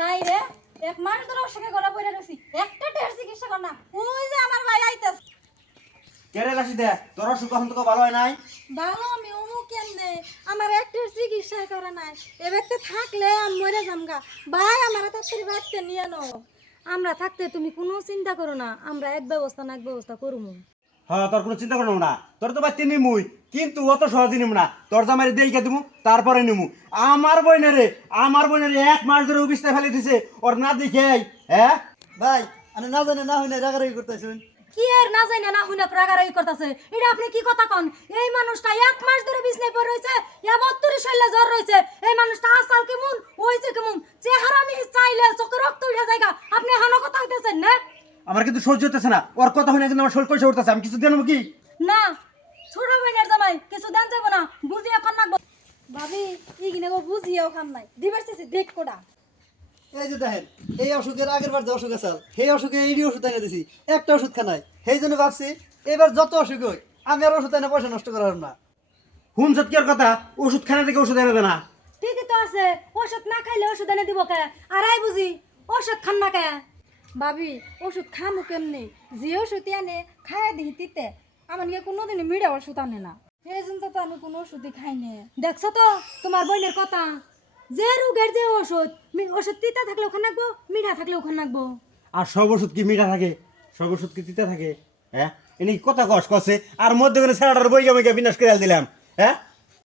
যাই রে এক মাস ধরে ওর সঙ্গে গলা পড়ে রইছি একটা টের চিকিৎসা কর না ওই যে আমার ভাই আইতাছে কেরে রাশি দে তোর অসুখ কখন তো ভালো হয় নাই ভালো আমি অমু কেমনে আমার একটা চিকিৎসা করে নাই এবারে থাকলে আমি মরে যামগা ভাই আমার তাড়াতাড়ি বাড়তে নিয়ে নো আমরা থাকতে তুমি কোনো চিন্তা করো না আমরা এক ব্যবস্থা না এক ব্যবস্থা করবো হ্যাঁ তোর কোনো চিন্তা করো না তোর তো বাচ্চা নিমুই কিন্তু অত সহজে নিমু না তোর জামাই দেইকে দিমু তারপরে নিমু আমার বোনের 1 মাস ধরে অবিস্তায় ফেলে দিছে ওর না দেখে হ্যাঁ ভাই আমি না জানি না হই না রাগারাগি করতেছুন কি আর না জানি না হুইনা রাগারাগি করতেছে এটা আপনি কি কথা কন এই মানুষটা এক মাস ধরে বিছনায় পড়ে রয়েছে 72 শৈলে জ্বর রয়েছে এই মানুষটা আসাল কেমন হইছে কেমন চেহারা আমি চাইলে চোখে রক্ত উঠে যায় আপনি হানো কথা হইতেছেন না আমার কিন্তু সহ্য হতেছে না ওর কথা হয় না কিন্তু আমার শরীর কইছে উঠতেছে আমি কিছু জানবো কি না ছোট ভাইনের জামাই কিছু দেন যাব না বুঝিয়া খান না ভাবি ইগিনে গো বুঝিয়াও খান নাই দিবারতেছি দেখ কোডা এই যে দেখেন এই অসুখের আগের বার যে অসুখ আছে সেই অসুখে এই ওষুধ এনে দিছি একটা ওষুধ খানাই সেই জন্য ভাবছি এবার যত অসুখ হই আমি আর ওষুধ এনে পয়সা নষ্ট করার না হুন সত্যি কথা ওষুধ খানা থেকে ওষুধ এনে দে না ঠিকই তো আছে ওষুধ না খাইলে ওষুধ এনে দিব কে আর আই বুঝি ওষুধ খান না কে ভাবি ওষুধ খামু কেমনি যে ওষুধ আনে খায় দিই তিতে আমার নিয়ে কোনোদিন মিড়া ওষুধ আনে না এই জন্য তো আমি কোনো ওষুধই খাই না দেখছো তো তোমার বোনের কথা যে রোগের যে ওষুধ ওষুধ তিতা থাকলে ওখানে রাখবো মিঠা থাকলে ওখানে রাখবো আর সব ওষুধ কি মিঠা থাকে সব ওষুধ কি তিতা থাকে হ্যাঁ এনে কথা কস কষে আর মধ্যে করে স্যারাটার বইকে বিনাশ করে দিলাম হ্যাঁ